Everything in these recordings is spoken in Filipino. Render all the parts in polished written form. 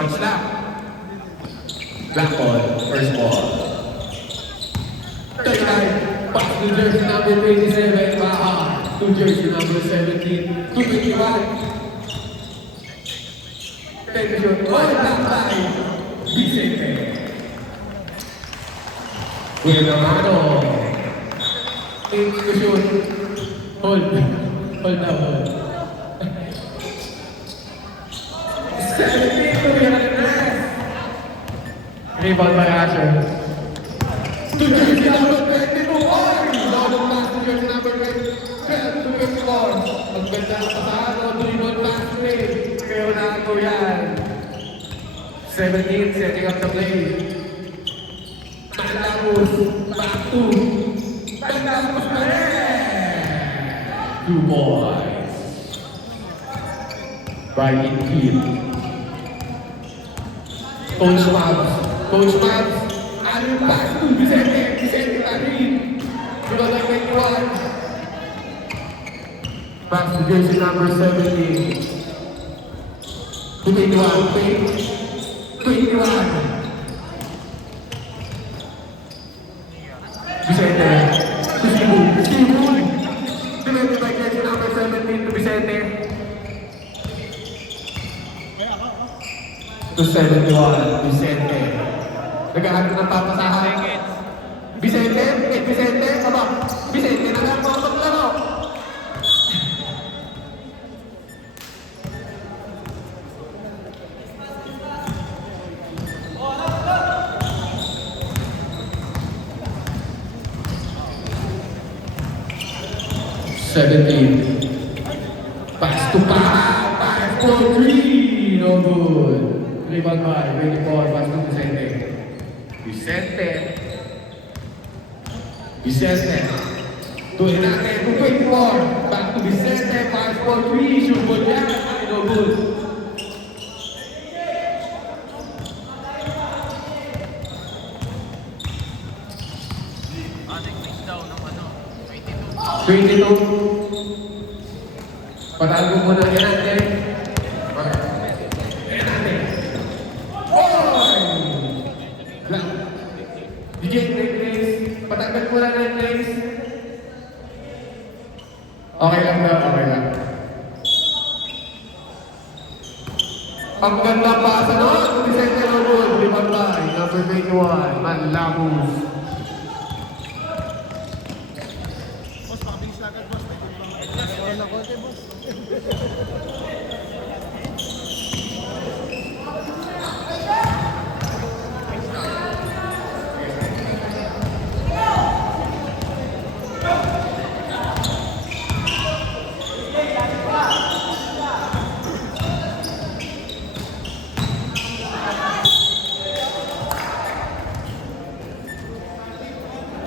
Punch lang. Black ball, first ball. Third line, pass to jersey number 27, Baha. To jersey number 17, 221. Tension, all back line, Vicente. Buenamano. To shoot. Hold. Hold na, hold. 17 to be on the net. Rebound by Asher. To jersey number 22, long pass to jersey number 12 to 54. Ang ganda na pasado, 3-1 pass play. Pero nakato yan. 17, setting up the play. Matapos, back to. Matapos pa rin. 2 boys. By Inkeep. Coach Mabs. Coach Mabs. Ano yung pass to Vicente? Vicente Tarin. Zero na 21. Pass to jersey number 17. 21. 21. Vicente. To Cebu. Cebu. Delivered by jersey number 17 to Vicente. To 71. Vicente. Naghahanap ng papasahan. Vicente? Vicente? Aba, Vicente, naghahanap. 17. Pass to pass for 3. No good. Rebound by 24. Pass to Vicente. Vicente. To Renate. To 24. Back to Vicente. Pass for 3. Shoot for that. No good. Patago muna Renate. Renate. Boy! DJ Grace. Patagal muna ng Grace. Okay lang na, okay lang. Ang ganda pa sa noon. Vicente Lobos. Limagay. Number 21. Manlabos.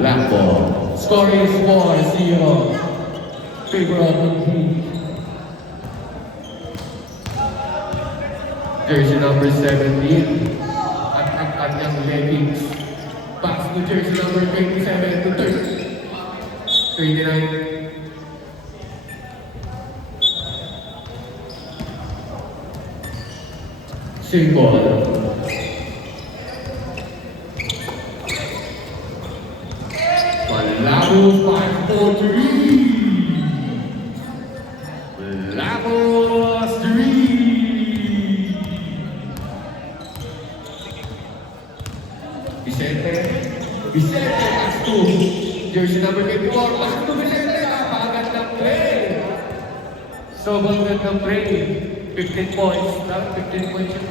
Black ball. Score is 4-0. Favor of the team. Jersey number 17. At kanyang leggings. Pass to jersey number 27 to 29. Single. Malabos 5-4-3. Malabos 3. Vicente pass to jersey number 24. Pass to Vicente. Pagat ng play. Sobrang gandang play. 15 points. 15 points yun.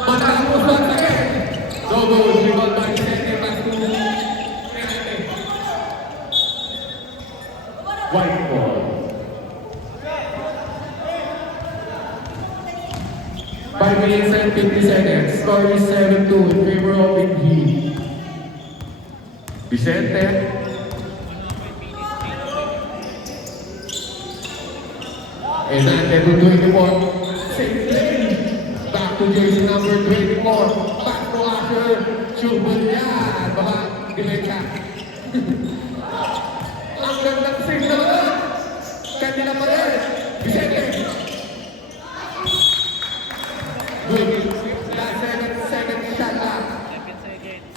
Matapos lang again. Double rebound by Vicente. Pass to Renate. White ball. 5 minutes and 50 seconds. Score is 7-2 in favor of Big Heat. Vicente. And then to 24. Same play. Back to jersey number 24. Back to Asher. Shoot yan. Baka delay ka. Ang gandang save na lang. 20 na pa rin. Vicente. Good. Last 7 seconds shot lang.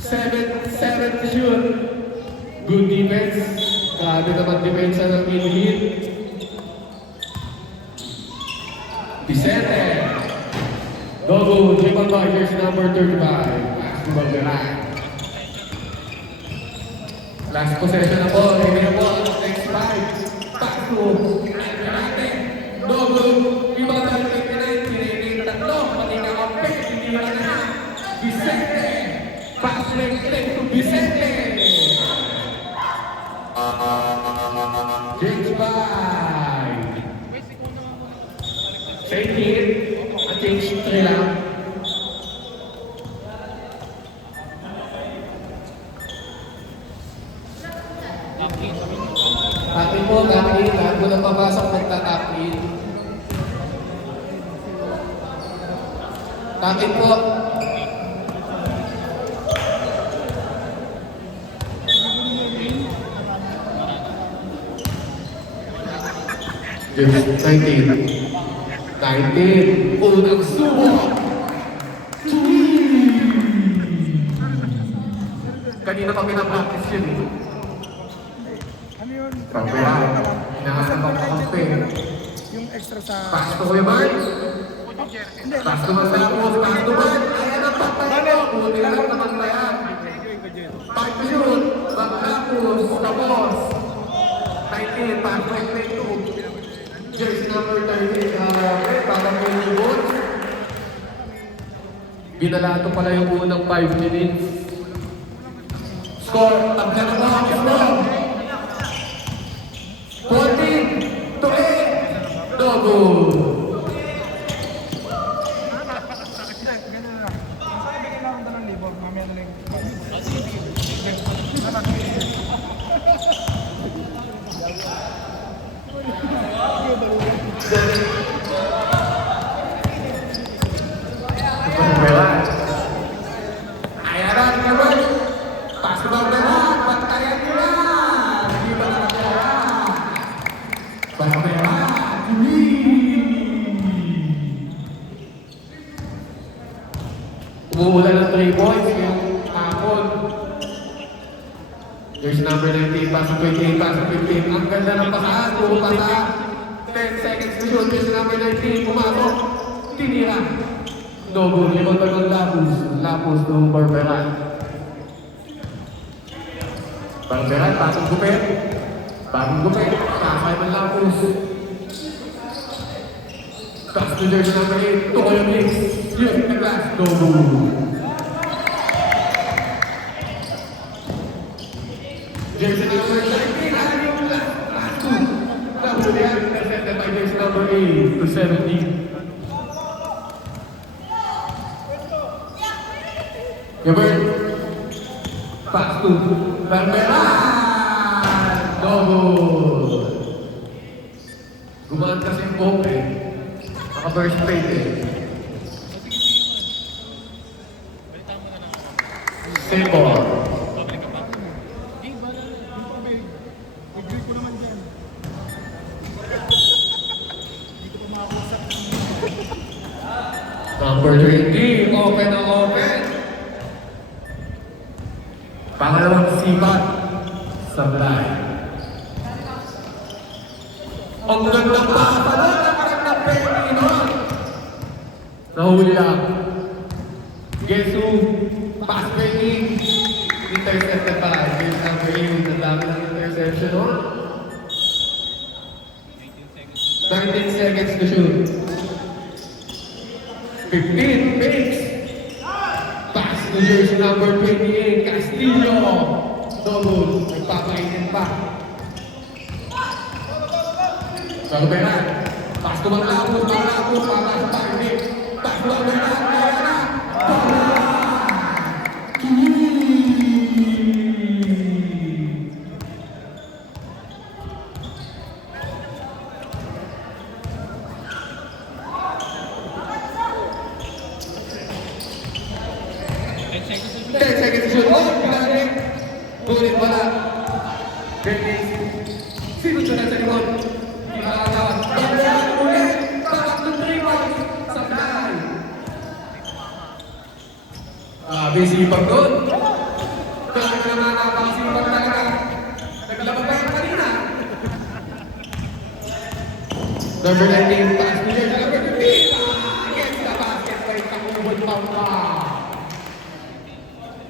7 to shoot. Good defense. Grabe naman depensa ng in-hit. Vicente. Go, J-Ball Tigers number 35. Pass to Balderan. Last possession na po. Ready na po. Next drive. Pass to Balderan. Go, J-Ball Tigers 29. Sinigil tatlo. Pati na ang pick. Hindi wala na. Vicente. Pass lane to Vicente. James Bay. Same hit. At change 3 lang. Akin po, Taki, lahat mo na papasok nagtatakin. Taki po. James 19. Unang subok. Kanina pa pinapractice yun eh. Ano yun? Pagkaya, hinahanap ang kakampi. Yung extra sa... Pass to Kuya Bart. Hindi. Pass to Magsapos. Pass to Bart. Ayan ang papayo. Puti lang naman ba yan? Pass to shoot. Magsapos. Tapos. 19. Pass to 22. Jersey number 30. Parang may libot. Ginalato pala yung unang 5 minutes. Score. Tabla na ba? Score. 14 to 8. Double. Ganun lang. Sabi bigyan lang ng libo. Mamaya na lang. Ayan na, Trevor. Pass to Balderan. Bantayan nyo na. Hindi ba nakakaya? Balderan. Umuulan ng 3 points yung hapon. There's number 19, pass to 28, pass to 15. Ang ganda ng pasahan. Puro pasa. 10 seconds to shoot. There's number 19, pumasok. Tinira. Dogo, limang ng Lapus. Lapus to Barberan. Barberan, pasang gupit. Bagong gupit. Kasay ng Lapus. Pass to jersey number 8. Tukoy yung mix. Yun, the glass. Dogo. Jersey number 19. Ano yung last two? Tapos yan, presented by jersey number 8 to 17. Gilbert. Pass to Barberan. Double. Gumaan kasi yung buhok eh. Naka-burst plate eh. Same ball. Agree ko naman dyan. Hindi ko pa makakusap. Number 20. Open na open. Pangalawang sibat. Sablay. Ang ganda pa! Parang ng penny nun! Nahuli lang. Guess who? Pass penny. Intercepted pa. Guess number 8. Ang dami ng interception nun. 19 seconds to shoot. 15. Fakes. Pass to jersey number 28. Castillo. Double. Nagpapainin pa. Barberan. Pass to Manglapos. Manglapos. Pass to Barberan. Pass to Barberan. Barberan. Ngunit wala. Dennis, sino siya nasa likod? Grabe sipag doon. Grabe naman napakasipag talaga. Naglabag pa yung kanina. Number 19, pass to Jersey number 15. Against the basket by Takubon Pampa.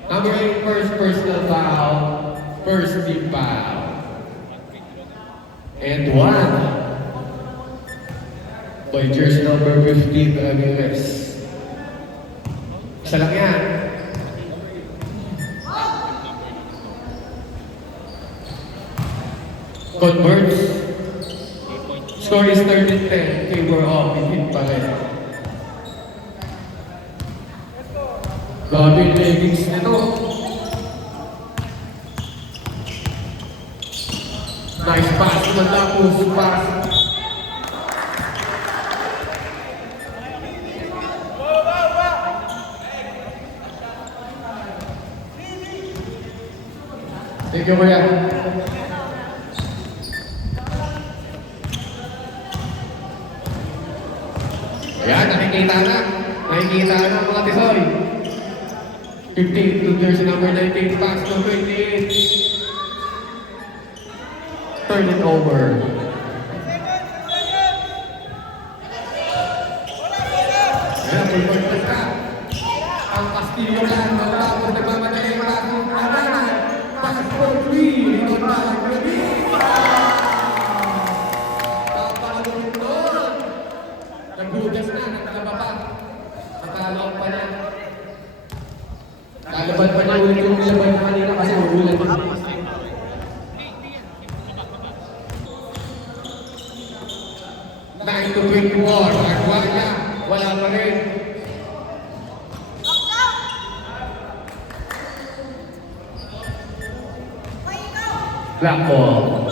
Number 8, first personal foul. First team foul. And one. By jersey number 15, Ramirez. Isa lang yan. Converts. Score is 13-10. Favor of hit pa rin. Grabe yung leggings nito. Nice pass. Matapos pass. Thank you, Kuya. Ayan, nakikita na. Nakikita na mga tisoy. 15 to jersey number 19, pass to 28. Turn it over. Ayan, may pagpas ka. Ang Castillo lang, matapos nagmamadali yung lasong aranan. Pass for 3. Ito na ang gabi. Napakalunin doon. Nagbugas na, nagkalaba pa. Nakalawag pa na. Lalaban pa niya ulit yung laban na kanina kasi uulan din. Nine to 24. Arwanya. Wala pa rin. Black ball.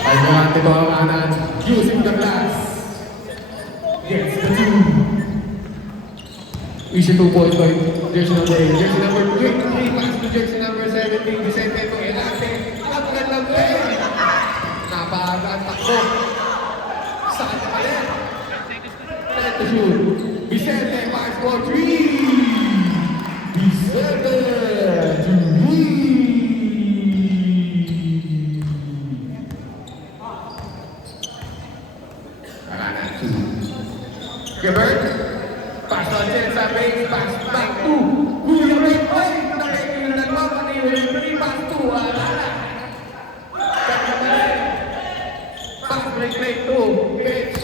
Alvarante to ang anan. Using the glass. Gets the two. Easy 2 points by jersey number 8. Jersey number 23. Pass to jersey number 17. Vicente to Elate. At gandang play. Napaaga ang takbo. Saan na pala? Set to shoot. Vicente pass for 3. Vicente to win. Gilbert, pass on Jen sa base, pass back to Kuya Ray Boy. Nakikita yung nagwag, pati yung referee, pass to Alala. Pass break to Bitch.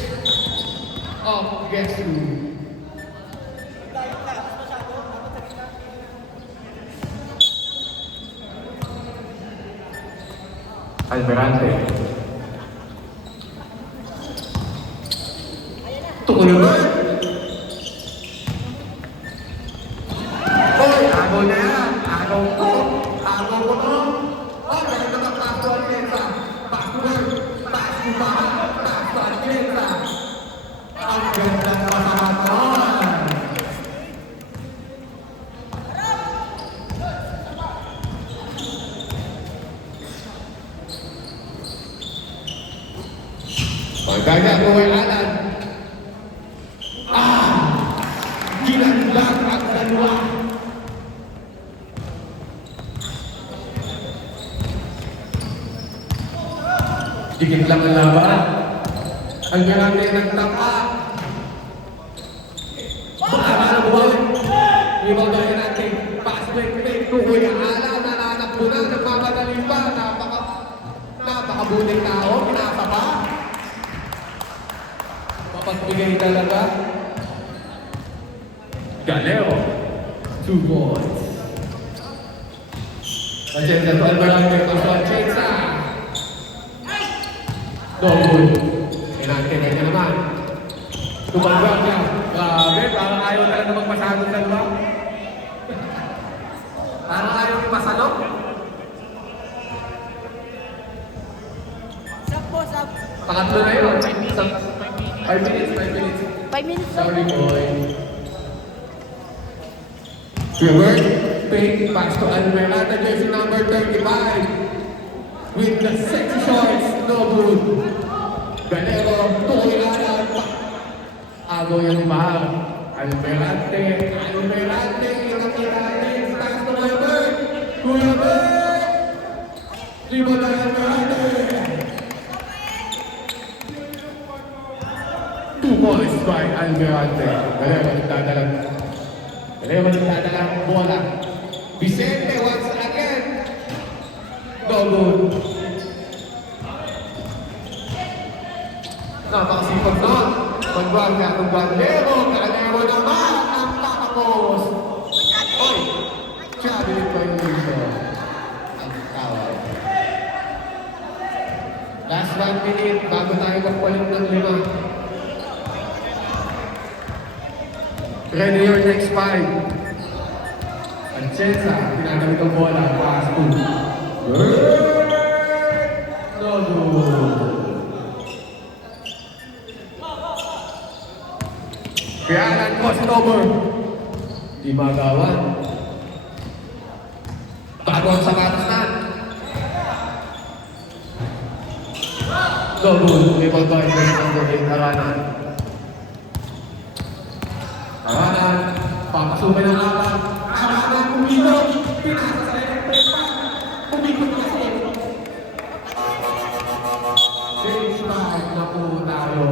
Oh, gets you. Alvarante. Tukulungan. Hoy, agaw na yan. Agaw ko. Agaw ko to. Oh, dahil naman pass to Atienza. Pass to work. Pass to Baha. Pass to Atienza. Ang ganda ng pasakan. Maganda po ay Alan. Ginaglag at dalawa. Dikit lang ang laban. Ang garante ng tapa. Baka na buwan. Ibang gaya natin. Pass break to Kuya Ala. Nananakbo na. Nagmamadali pa. Napakabuting tao. Pinasa pa. Mapagbigay talaga. Galeo. 2 points. Atienza to Alvarante. Pass to Atienza. No good. Inangkin niya naman. Tumanggap niya. Grabe, parang ayaw talaga magpasadong dalawa. Parang ayaw ipasalok. Sap. Pangatlo na yun. 5 minutes. 5 minutes. Sorry, boy. Gilbert, fake pass to Alvarante, jersey number 35. with the sexy shorts, no good. Galero, tukoy alam. Ago yung mahal. Almerante, inakiranin, taas na Kuya Bert. Kuya Bert! Rebound na Almerante. 2 points by Almerante. Galero, nagdadalang bola. Vicente once again. No good. Napakasipag na. Magwalga ng Galero. Galero naman ang takapos. Oy! Cabinet violation. Ang tawag. Last 1 minute bago tayo magpalit ng 5. Ready your next 5. Ancenza, tinagamit ang bola. Pass 2. No good. Kaya crossover. Di magawan. Bago ang sapatos na. No good. Rebound by number 8, Aranan. Aranan, papasukin ng laban. Aranan, umikot. Pinasa sa electric pa. Umikot kasi. Change back na po tayo.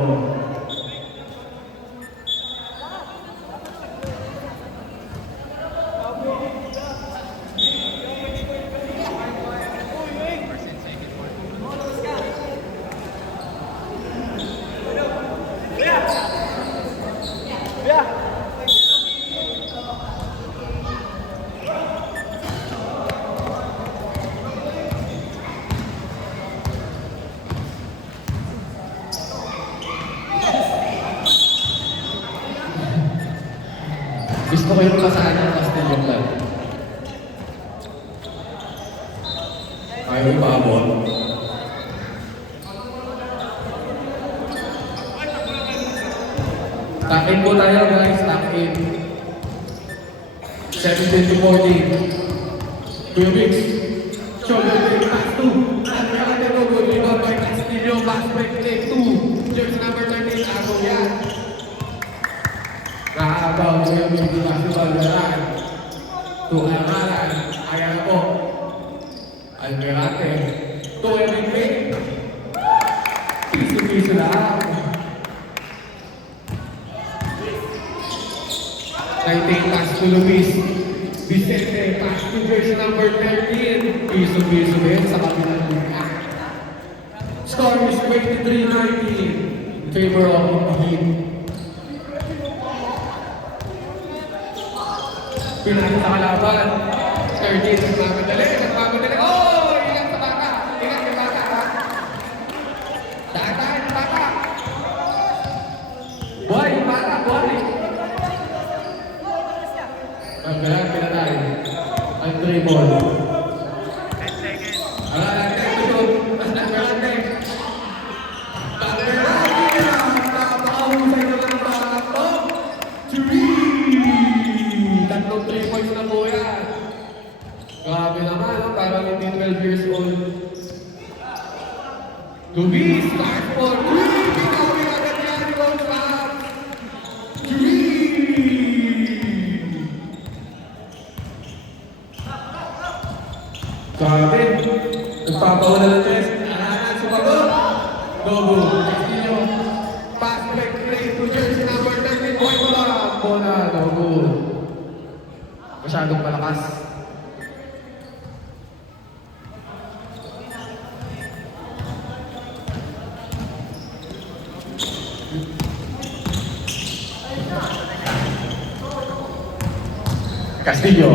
Gusto ko yung kasaan ng Castillo lang. Ayaw ipabot. Tap in po tayo guys, tap in. 17-14. Kuya Mix. Shoulder break, pass 2. Almerante no good, rebound by Castillo, pass break, play 2. Jersey number 13, Ago yan. Nakakagaw niya yung basketball laran. To Aranan, ayan po. Almerante. To everything. Piso-piso lang. 19 pass to Luis. Vicente pass to version number 13. Piso-piso din sa kabilang liga. Score is 23-19 in favor of the Heat. Pinasa sa kalaban. 13, nagmamadali. Oh! Ingat sa baka. Ingat sa baka, ha? Dahan-dahan sa baka. Buhay, baka, buhay. Pagkalaan, pinatay. Ang dribble. 10 seconds. Almerante, ito. Basta Almerante. Almerante! Napakahusay na ng baka to. Tatlong 3 points na po yan. Grabe naman, no? Parang hindi 12 years old. Luis, start for 3! Pinawin agad yan, Coach Matt! 3! Grabe. Nagpapawala ng test. Aranan, sumagot. Lobo, Castillo. Pass back play to jersey number 13. Point mo lang. Bola, Lobo. Masyadong malakas. Castillo.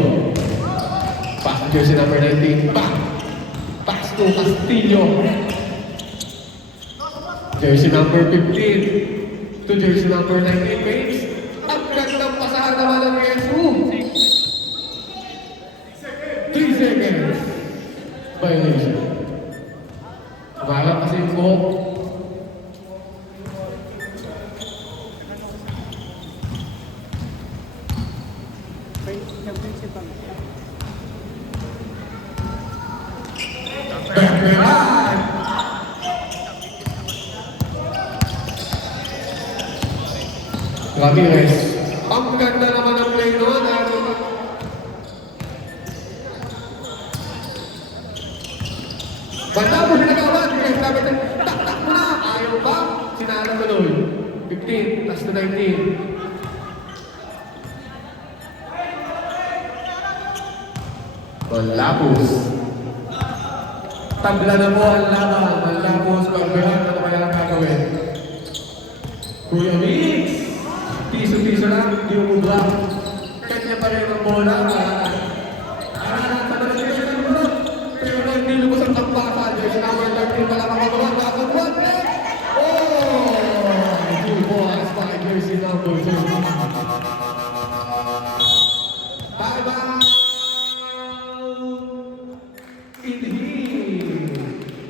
Pass to jersey number 19. Back. Pass to Castillo. Jersey number 15. To jersey number 19. Bates. Ang gandang pasahan naman ng Yesu. 3 seconds. Violation. Tumarap kasi yung buhok. Berberan! Ramirez. Ang ganda naman ng play noon. Banda mo sinagawan. Sabi na, tak mo na. Ayaw ba? Sinala mo nun. 15, plus to 19. Malapos. Tabla na mo ang laban. Malapos. Pagbilang na kaya ang gagawin. Kuya Mix. Piso-piso lang. Hindi mo block. Kanya pa rin ang bola. Sabi na siya ng bola. Pero hindi lubos ang kampaka. Jersey number 13 pala makagawa. Nakagawa. Oh! Two balls by jersey number 13. Bye-bye!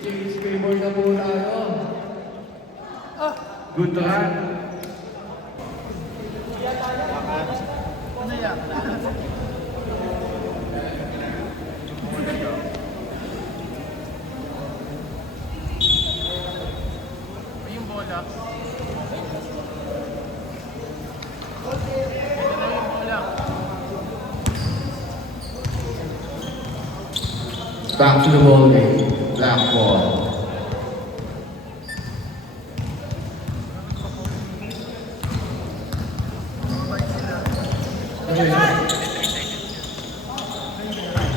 Change favor na po tayo. Good run. Ano yan? Yung bola. Yung bola. Back to the ball game. Black ball.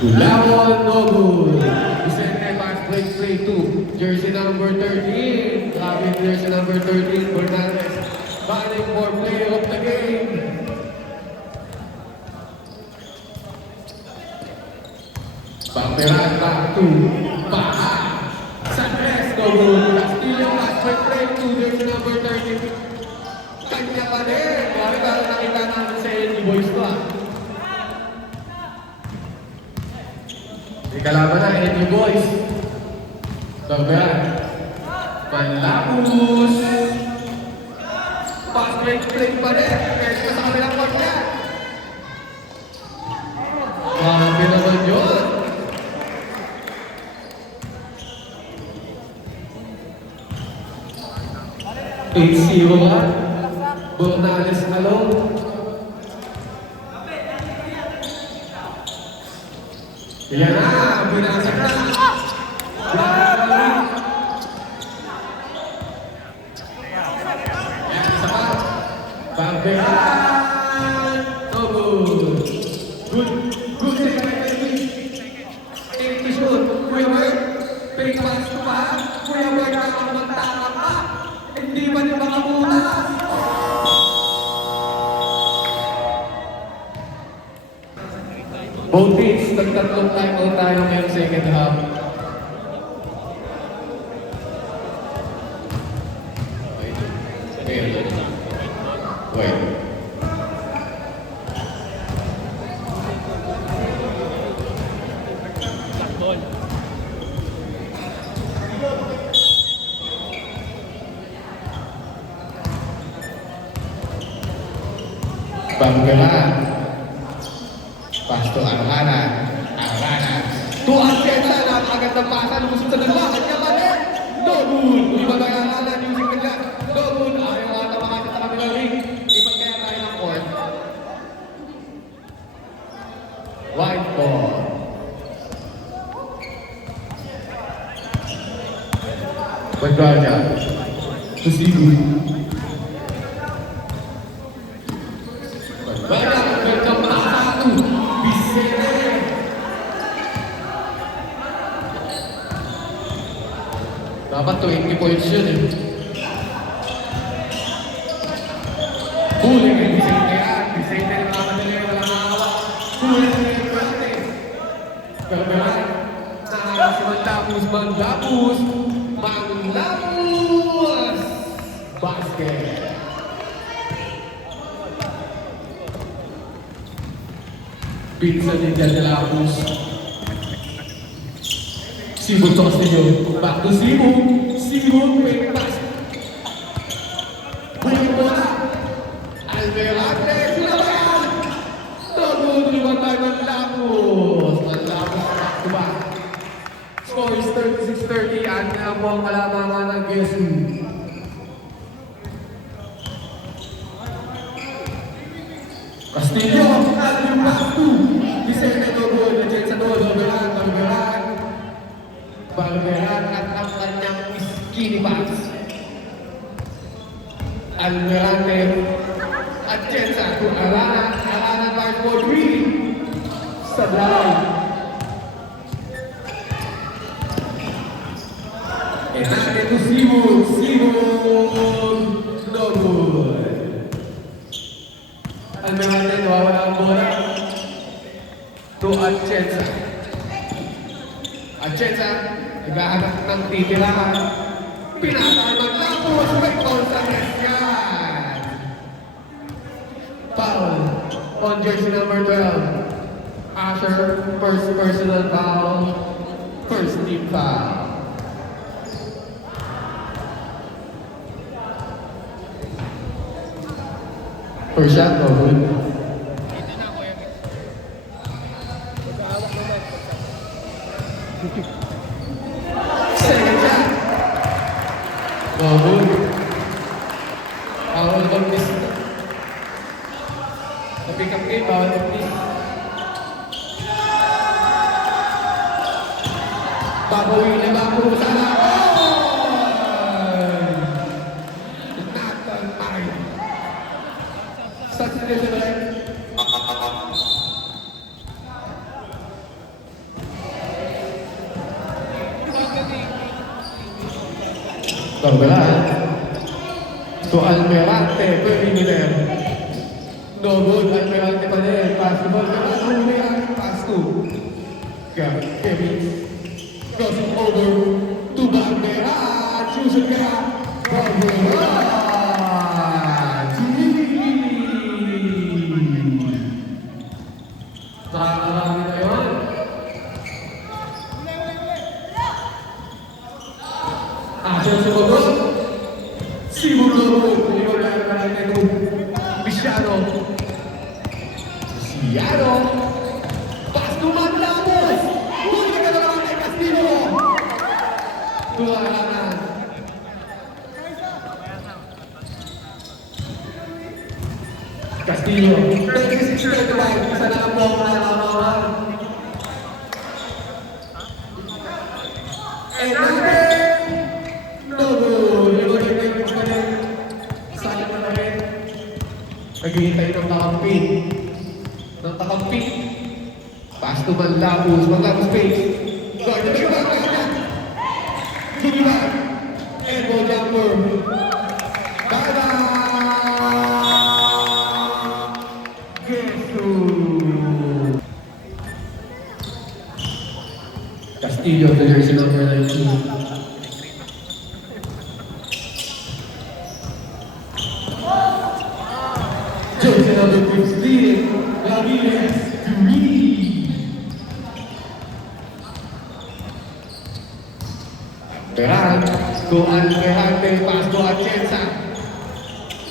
Lawon Noble. Vicente pass break play 2. Jersey number 13. Robin jersey number 13. Bernales. Batting for player of the game. Pamperan back to Baha. Sandres Noble. Castillo pass break play 2. Jersey number 13. Kanya pa rin. Parang nakita natin sa Eddie Boys to ah. Kalaban na, Eddie Boys. Sorbean. Panlapus. Pass break pa rin. Kaya sa kabilang court niya. Grabe naman yun. 8-0 ba? Bernales alone. Yan na, binasag na. Yan, isa pa. Pagbehan. So good. Good take shoot. Kuya Mark, take pass to pa. Kuya Mark, ang magtama pa. Hindi ba niya makabutas? Both teams, nagtatlong time-out tayo ngayong second half. Wait. Banggalan. Pasto Arhana. To Arteta na agad ng pasa. Lumusot sa dalawa. Kanya mali. No good. Iba na yung alan yung kanya. No good. Ayaw nga na makakita sa kabilang ring. Ibat kaya tayo ng court. White ball. Pagkaja. To Sigoy. Pagkaja. Welcome pasa to Vicente. Dapat 20 points yun eh. Huli kay Vicente yan. Vicente na nakamadali. Wala nakawa. Huli kay Vicente. Pero meron. Nakakala si Mandapus. Manglapus! Basket. Pizza ni Mandapus. Sibo to Castillo. Back to Sibo. Sibo, may pass. Buhay bola. Alberante. Sinabayan. Todo liwan tayo ng Lapus. Ang Lapus back to back. score is 36-30 at na po ang kalamangan ng Guess Who. Castillo, at yung pass to Vicente Dogo, nandiyan sa Dogo, Balberan at ang kanyang skinny pass. Almirante at Jensa to Arana by 4-3. Sablay. Enate to Simon, no good. Almirante, nawawala ang bola. To Atienza. Atienza, naghahanap ng titirahan. Pinatayman lang po sa foul sa Resyan. Foul on jersey number 12. Asher, first personal foul. First team foul. First shot, no good. Second shot. No good. Foul on this. The pick-up game, foul on this. Babawi na ba po sana? Nathan May. Substitution ulit. Barberan. To Almirante, perimeter. No good, Almirante pa din. Pass to Barberan. Pass to Kevin. Crossing over to Barberan. Choosing kaya Barberan. Nakakarami na yun. Asya sa babos. Simuloro. Simuloro na ito. Bisiano. Bisiano. Pass to Matlamos. Huli ka na naman kay Castillo. Tuwaranan. Castillo. 36-35. Isa na lang po ang nalalaman. And no good. Sayang na rin. Naghihintay ng takampin. Pass to Manlapus. Manlapus pace. Guard na ba? Tuliba. Elbow jumper. Bada! Castillo, the jersey number 19. Jersey number 16, Ramirez, 3. Beran, to Almirante, pass to Atienza.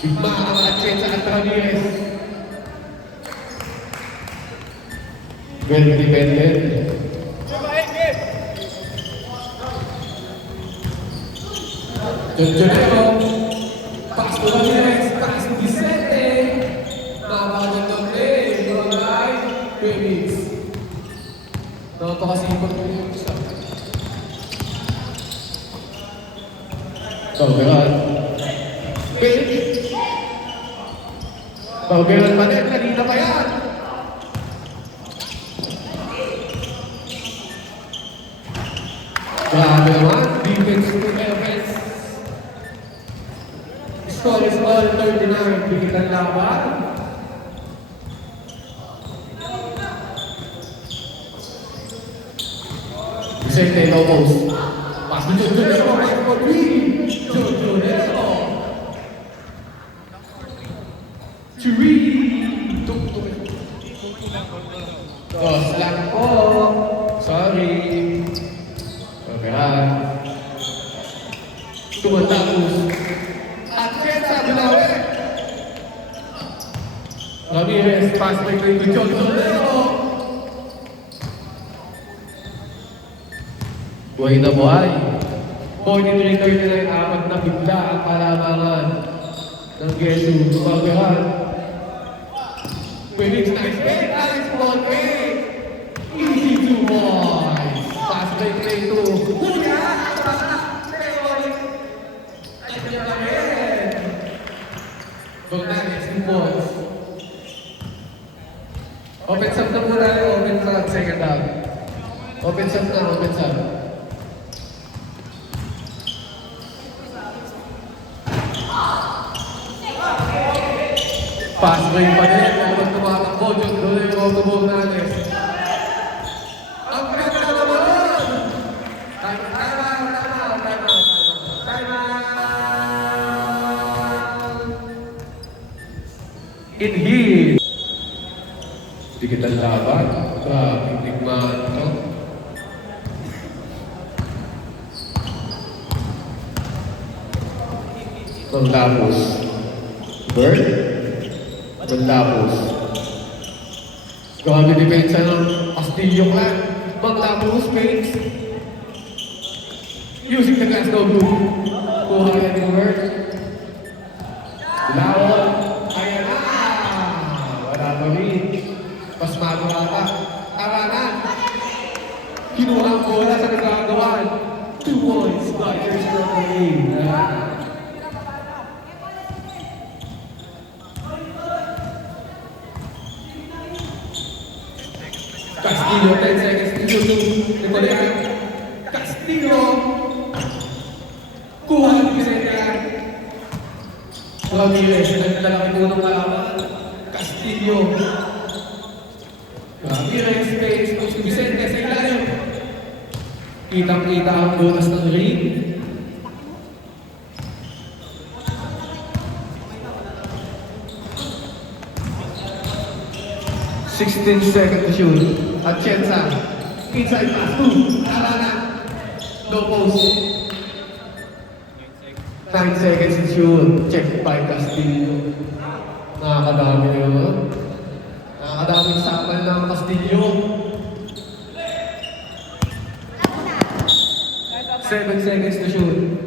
Bigma ang Atienza at Ramirez. Well defended. Jonjonero, pass to Ramirez, pass to Vicente. Nakapagod ng play, alright, 2 minutes. Napakasipag mo yung isa. Balberan. Balberan pa din, kanina pa yan. Grabe naman, defense to offense. Score is all 39, bigitan laban. Vicente low post. Pass to Jonjonero, right for 3. Jonjonero. 3. Dos lang po. Sorry. Barberan. Tumatapos. At Kenza Bulawe. Ramirez, pass by to Jonjonero. Buhay na buhay. 43-39, apat na bigla ang kalamangan ng Gesu. Tumabihan. Phoenix, nice play. Alex Bonke. Easy 2 points. Fast break play 2. Huya! Ay, kanya pa rin. Bogdanes, 2 points. Open sub na muna rin, open sub, second half. Open sub na, open sub. Fast break pa rin, habang tumatakbo, Diyos ko na yung auto Bogdanes. Ang ganda naman! Time out! In heat. Dikit ang laban. Grabe, tigmaan ito. Maglapos. Bird. Maglapos. Grabe depensa ng Castillo Clan. Maglapos, Pates. Using the glass no blue. Kuha yan yung Bird. Lawon. Ayan na! Wala pa rin. Pasmado ata. Aranan. Kinuha ang bola sa nagkakagawan. 2 points. Dodgers for the game. Castillo, 10 seconds to shoot. Nagbalikan. Castillo. Kuha ang Vicente. Ramirez, naglalaki unang kalaban. Castillo. Ramirez, space, coach to Vicente sa ilalim. Kitang-kita ang bonus ng ring. $16 seconds to shoot. Atienza. Inside pass. 2. Aranan. No post. 9 seconds to shoot. Check by Castillo. Nakakadami naman. Nakakadaming sakal ng Castillo. 7 seconds to shoot.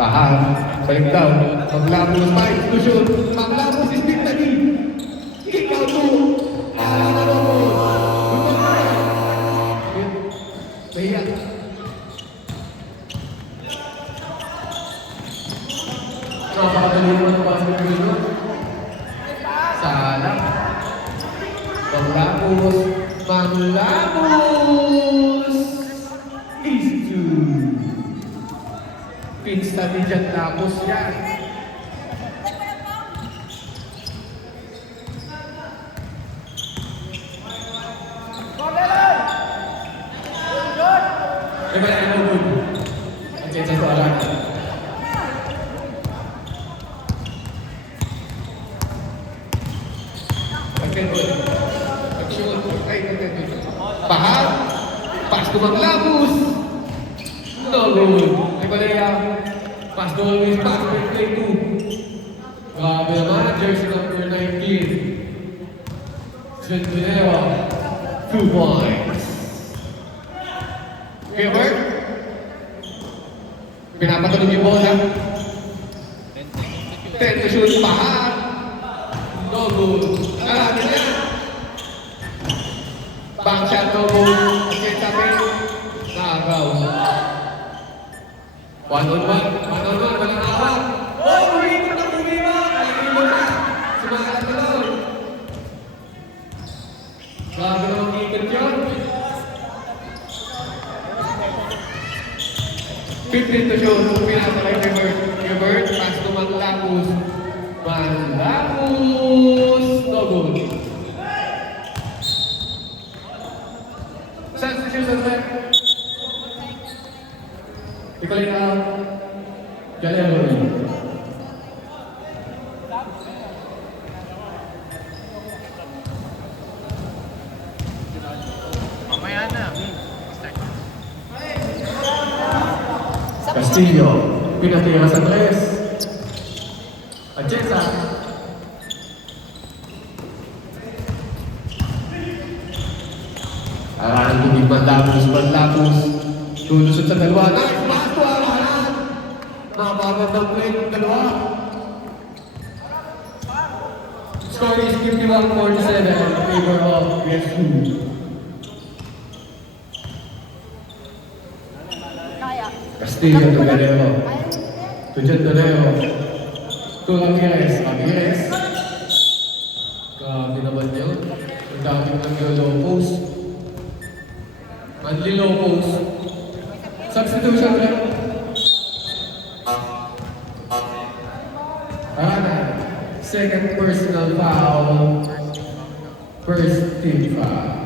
Pahal. Balik down. Maglabos 5 to shoot. Maglabos is Victory. Kick out 2. Kaya. Napakadali mo ng basketball nyo. Sana. Maglabos. Maglabos. Easy 2. Pinsta din dyan tapos yan. Diba yan ang good? Ang chensa ko alam. Pag-good. Pag-shoot. Ay, pag-good. Pahal. Pass to Maglabos. No good. Diba na yan? Pass to always pass. Play 2. Grabe naman. Jersey number 19. Centineo. 2 points. Gilbert. Pinapatulog yung bola. 10 to shoot. Pahal. No good. Alala niya. Back shot no good. Okay, sabi. Nakagaw. 1-on-1. 1-on-1. Walang awak. Oh, uwi na umiwa. Alilo na. Sumahalat na doon. Grabe naman kikit yun. 15 to shoot. Pinapalay Gilbert. Gilbert. Pass to Maglapos. Maglapos. No good. Substitution set. Ipalin out. Galero. Mamaya na. Castillo. Pinatira sa 3. Atienza. Manlapus. Lulusot sa dalawa. Nice pass to Aranan. Nakapagandang play ng dalawa. Score is 51-47 in favor of Rescue. Kaya. Castillo to Galero. Ayaw. To John Galero. To Ramirez. Ramirez. Grabe naman yun. Ang daming nag-low post. Manly low post. Substitution na. Second personal foul. First team foul.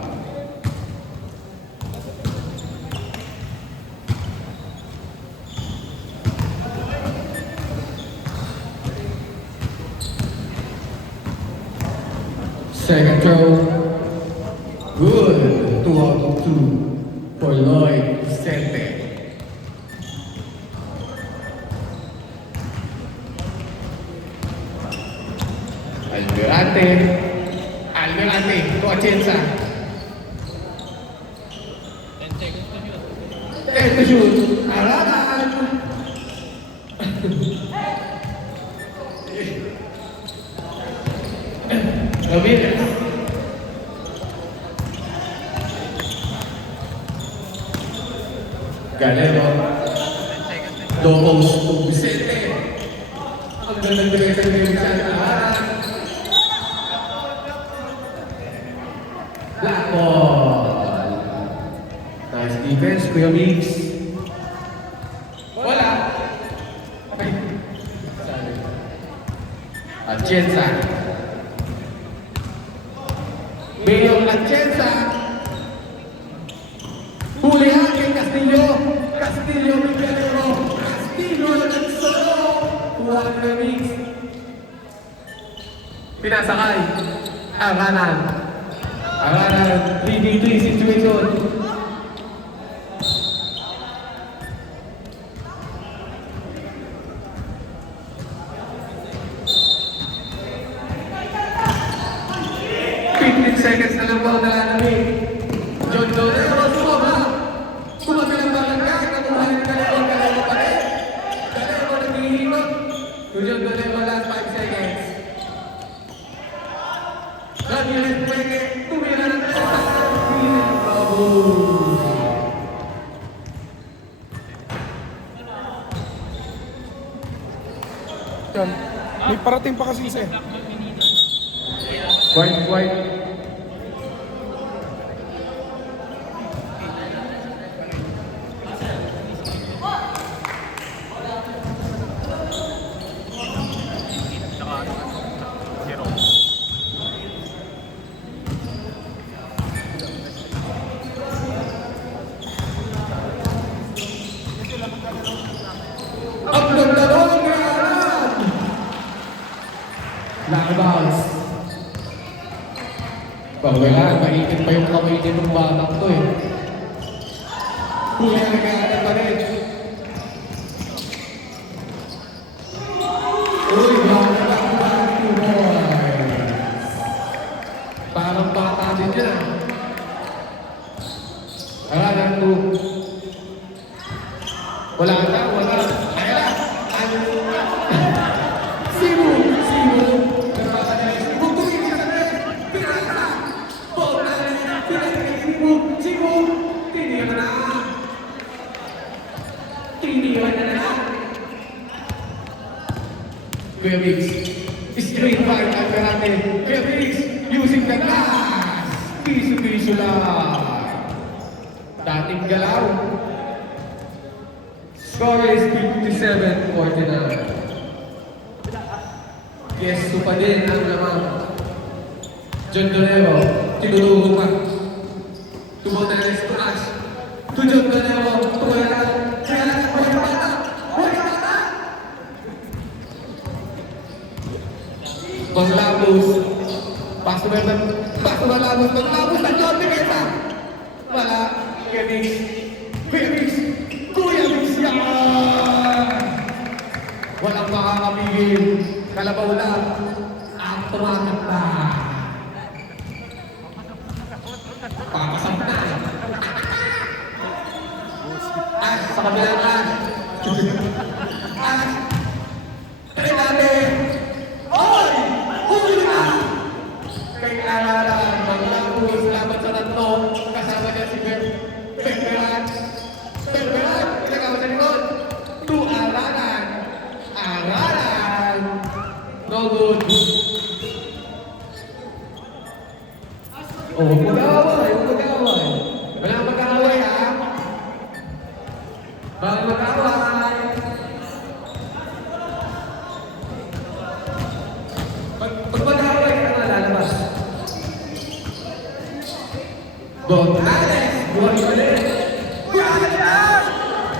Second throw. Good. 2 out of 2 for Lloyd Vicente. Almirante to Atienza. 10 to shoot. Aranan. Ramirez. Galero. Low post to Vicente. Ang gandang direkta ni Vicente. Aranan. Black ball. Nice defense, Kuya Mix. Wala. Okay. Atienza. Mayong Atienza. Hulihan kay Castillo. Castillo, Miguelero. Castillo, nagsolo. Kuha ni Kuya Mix. Pinasakay. Aranan. Aranan, 3v3 situation. Seconds na lang ba nalalami? John Dolero, sumama! Sumabilang balangga, nakuha ng Galero pa rin. Galero naghihimot. To John Dolero, last 5 seconds. Ramirez pwede, tumira ng Bravo! Yan. May parating pa kasi isa eh. White. Ang nagdalawang Aranan! Nakabounce. Wala, mainit pa yung kamay din ng batang to eh. Huli ang nag-aaral pa rin. Uy, back to boys. Parang bata din yan. Aranan to. Wala na. Kaya na. Simu. Nagpasa na yung Simu. Tumigil sa rin. Pinasa. Bola. Pinasa kay Simu. Tiniwan na. Kuya Mix. Straight fight ang karate. Kuya Mix. Using the glass. Piso lang. Dating galaw. Score is 57-49. Yes, pa din ang lamang. John Dolero, tinulungo pa. Tumoteles to Ash. To John Dolero, tuwala. Manlapus. Paso Manlapus. Ang Norte Mesa. Wala. Kuya Mix yan! Walang makakapigil. Kalabaw lang. Ang tumakanta. Papasap na. Ash, sa kabilang Ash. Ash. Try natin. Oy! Huli na! Kay Aralan, maglapos, laban sa tatlo. Kasama niya si Berberan. Berberan, pinagawa sa likod. To Aralan. Aralan. No good. Oh, huwag mag-aaway, huwag mag-aaway. Walang mag-aaway, ha? Bakit mag-aaway? Pag mag-aaway ka na lalabas. Bon, Alex! Buwan ka ulit! Buwan ka ulit!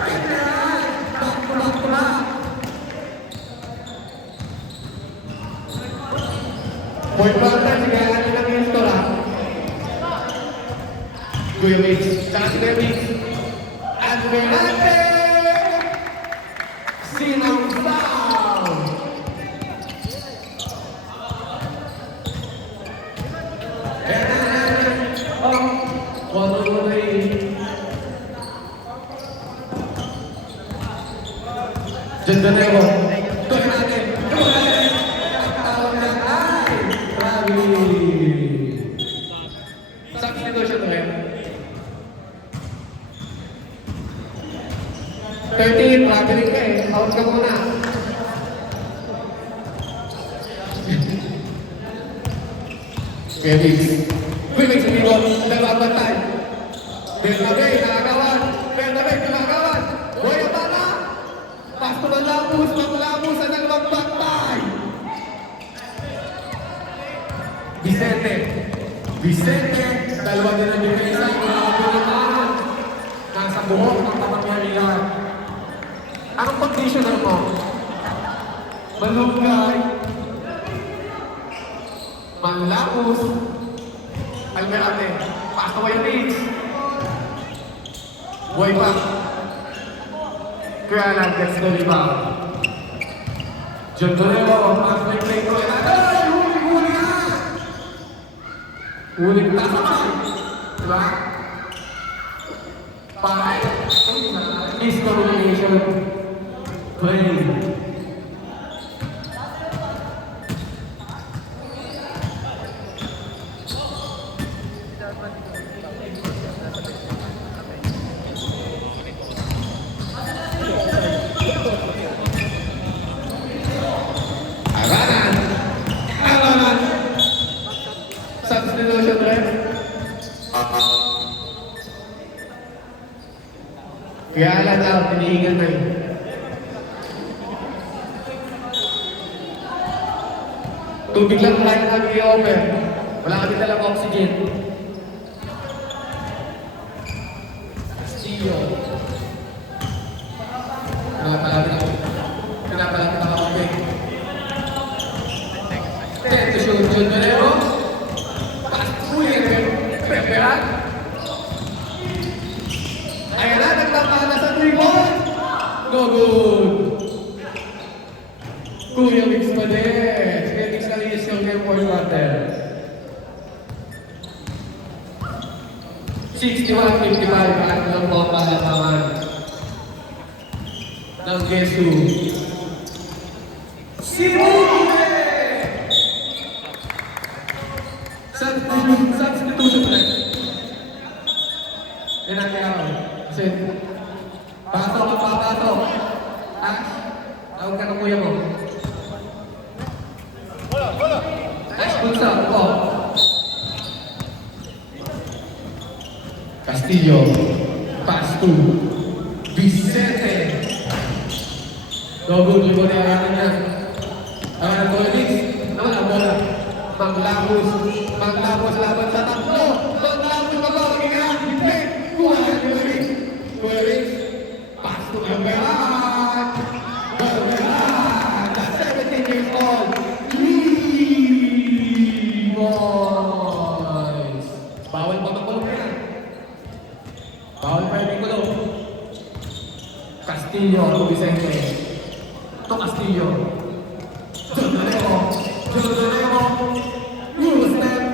Kailangan! Bakula! Point bata, sige, ano lang yung store, ha? Kuya Mix, tsaka si Kuya Mix. Admirante! Sinang foul! Oh, wala. Diyan na tayo. Tuloy natin. Tawag na ay! Grabe! Substitution to him. 13, traveling ka eh. Out ka muna. Felix. Felix, umibot. Nababantay. Bernabe, nakagawan. Bernabe, nakagawan. Boy, ang bata. Pasto ng labus, ang nagbabantay. Vicente. Vicente. Dalawa din ang bigay-isa. Nakapulutan. Nasa buhok ng pamamayayan. Anong conditioner mo? Malunggay. Manlapos. Almerate. Pasto kayo needs. Buhay pa. Kaya lang gets the rebound. John Dorero. Pass play ko. Ay! Huli na! Huli na. Tasabay. Diba? Five. Miscommunication. Play. Aralan. Substitution rin. Kaya alam daw, tinihingan na yun. Tubig lang tayo kami i-offer. Wala kami dalang oxygen. Castillo. Pinapalapit ako kami. Ten to shoot, John Valero. Pass ulit. Preferat. Ayan na, nagtama na sa 3 points. No good. Kuya Mix pa din. Kuya Mix lang yung skill game for water. 61-55 at lang po ang palapaman ng Gesu. Si Mune! Substitution rin. Yan ang kailangan. Kasi, pasok ang papasok. Ash, tawag ka ng kuya mo. Ash, bulsa, upo. Castillo, pass to Vicente. Dogo, libo na yung akin yan. Ang anak ko, Mix, naman ang bola. Maglapos laban sa tatlo. Maglapos ka ba? Maging hindi. Kuha na yung Mix. Kuya Mix, pass to Berberan. Berberan, at 17 years old. 3 boys. Bawal pa magkulong na yan. Bawal pa yung kulo. Castillo to Vicente. To Castillo. John Valero. New step.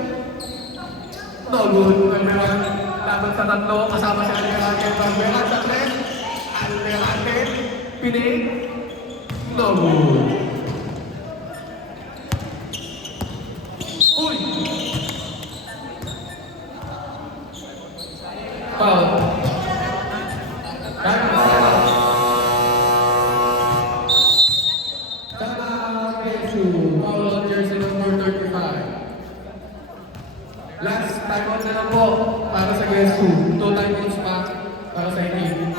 No good. Berberan. Laban sa tatlo. Kasama siya ni Berberan sa tres. Almerante, Pinay, no good. Uy! Foul. Tama, Kesu. Foul on jersey number 35. Last timeout na lang po para sa Kesu. 2 timeouts pa para sa inyo.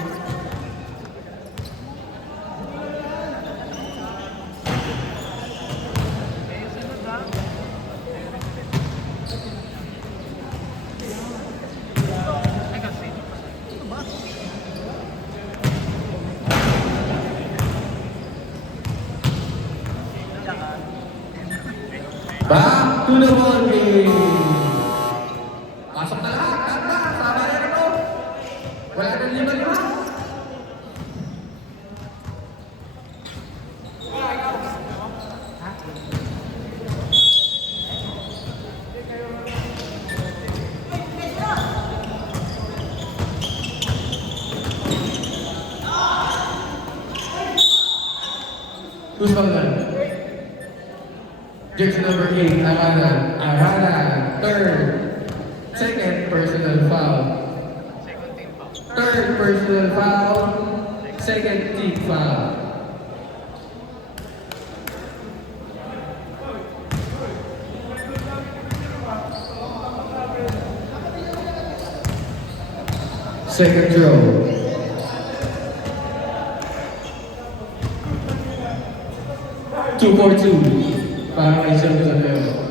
Back to the ball game. Pasok na lahat. Tanda. Sama yan ito. Wala nang 5-5. Who's on that? Jersey number 8, Arana. Arana, third. Second personal foul. Third personal foul. Second team foul. Second throw. Two for two. Para kay Sir Santiago.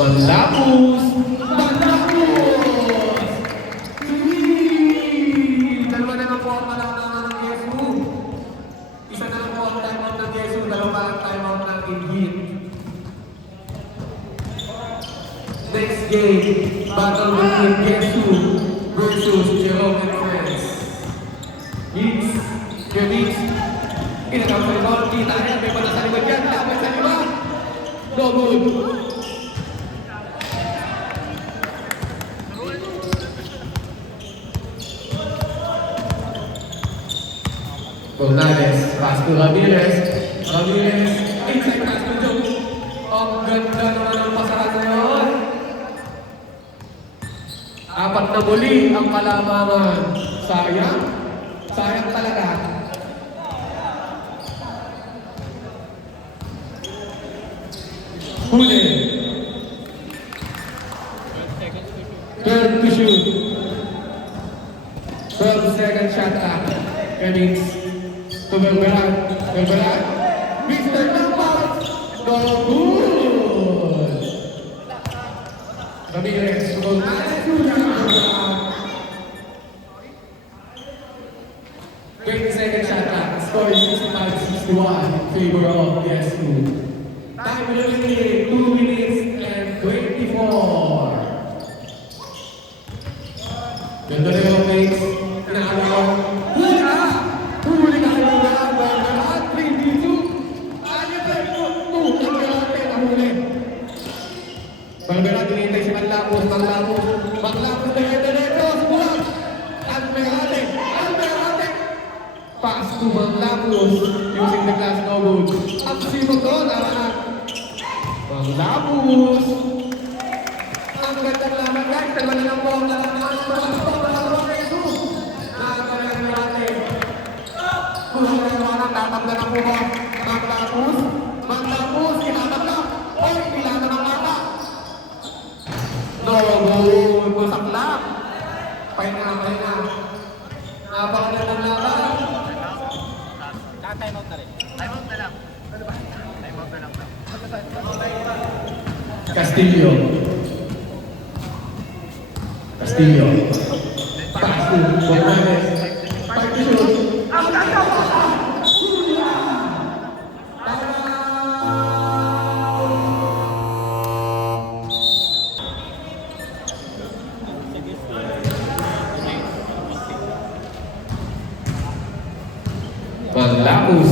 Bandapus! Bandapus! Dalawa na lang po ang malaman ng Yesu. Isa na lang po ang timeout ng Yesu. Dalawa ang timeout ng Ingrid. Next game, battle between Yesu versus Jerome and Friends. Hits, Gavits, inagaw sa likod, kita niya, may pala sa likod yan, dapat sa likod. No good. Gonzalez, pass to Ramirez. Ramirez, inside pass to Joe. Ang ganda naman ang pasahan na yun. Apat na muli ang kalamangan. Sayang. Sayang talaga. Huli. 12 to shoot. 12 second shot clock. Remix. To Belberan. Belberan. Mr. Lampard. No good. Ramirez. Gonzalez. 20-second shot clock. Score is 65-61 in favor of Yesu. Time remaining 2 minutes and 24. Ganda na yung makes. Inaano ko. Huli ka! Huli ka! Lahat 3-2. Ano ba ito? Balberan nahuli. Balberan dinitay si Manlapos. Manlapos na yung derecho. Simulan! Almerante! Pass to Manlapos using the glass no good. Ang sipag doon, Manlapos! Ang gandang laman guys, dalawa na lang po ang laman. Tatabla na po ba? Manlapos, tinatabla. Oy, ilata ng lata. No good, busakla. Pahinga. Napakaganda ng lata. Time out na rin. Time out na lang. Castillo. Pass to Gonzalez. Fight to shoot. Manlapos.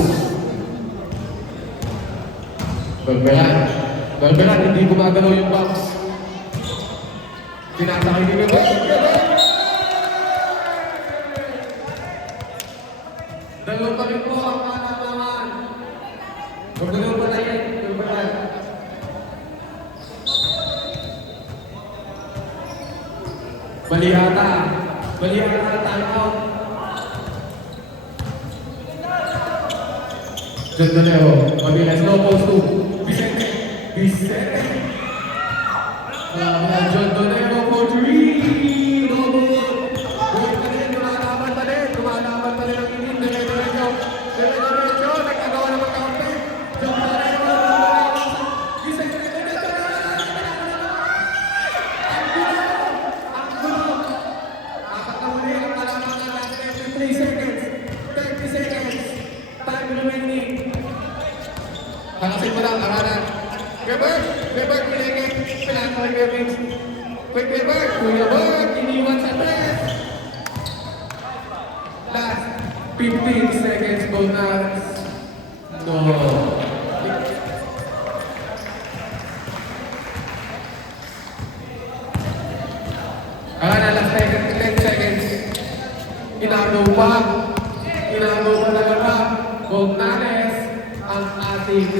Berberan, hindi gumagalaw yung box. Pinasakay ni Bebe. Dalawa pa rin po ang panamaman. Magdalawa pa na yan. Berberan. Mali ata. Time out. John Donero, mabilis, no post to Vicente. John Donero for 3. No good. Good pa rin, lumalaban pa rin ang init. Diretso, nagkagawa ng magkakampi. John Donero, Vicente. Ang gulo. Apat na muli ang kalaban ng last 33 seconds. 30 seconds. Time remaining. Pakasin mo lang, aranan. Weber, pinakaway Weber. Quick Weber, Kuya Bird, iniwan sa press. Last 15 seconds bonus. No. Aranan, last 10 seconds. Inagaw pa talaga. Bognanes ang ating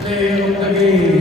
player of the game.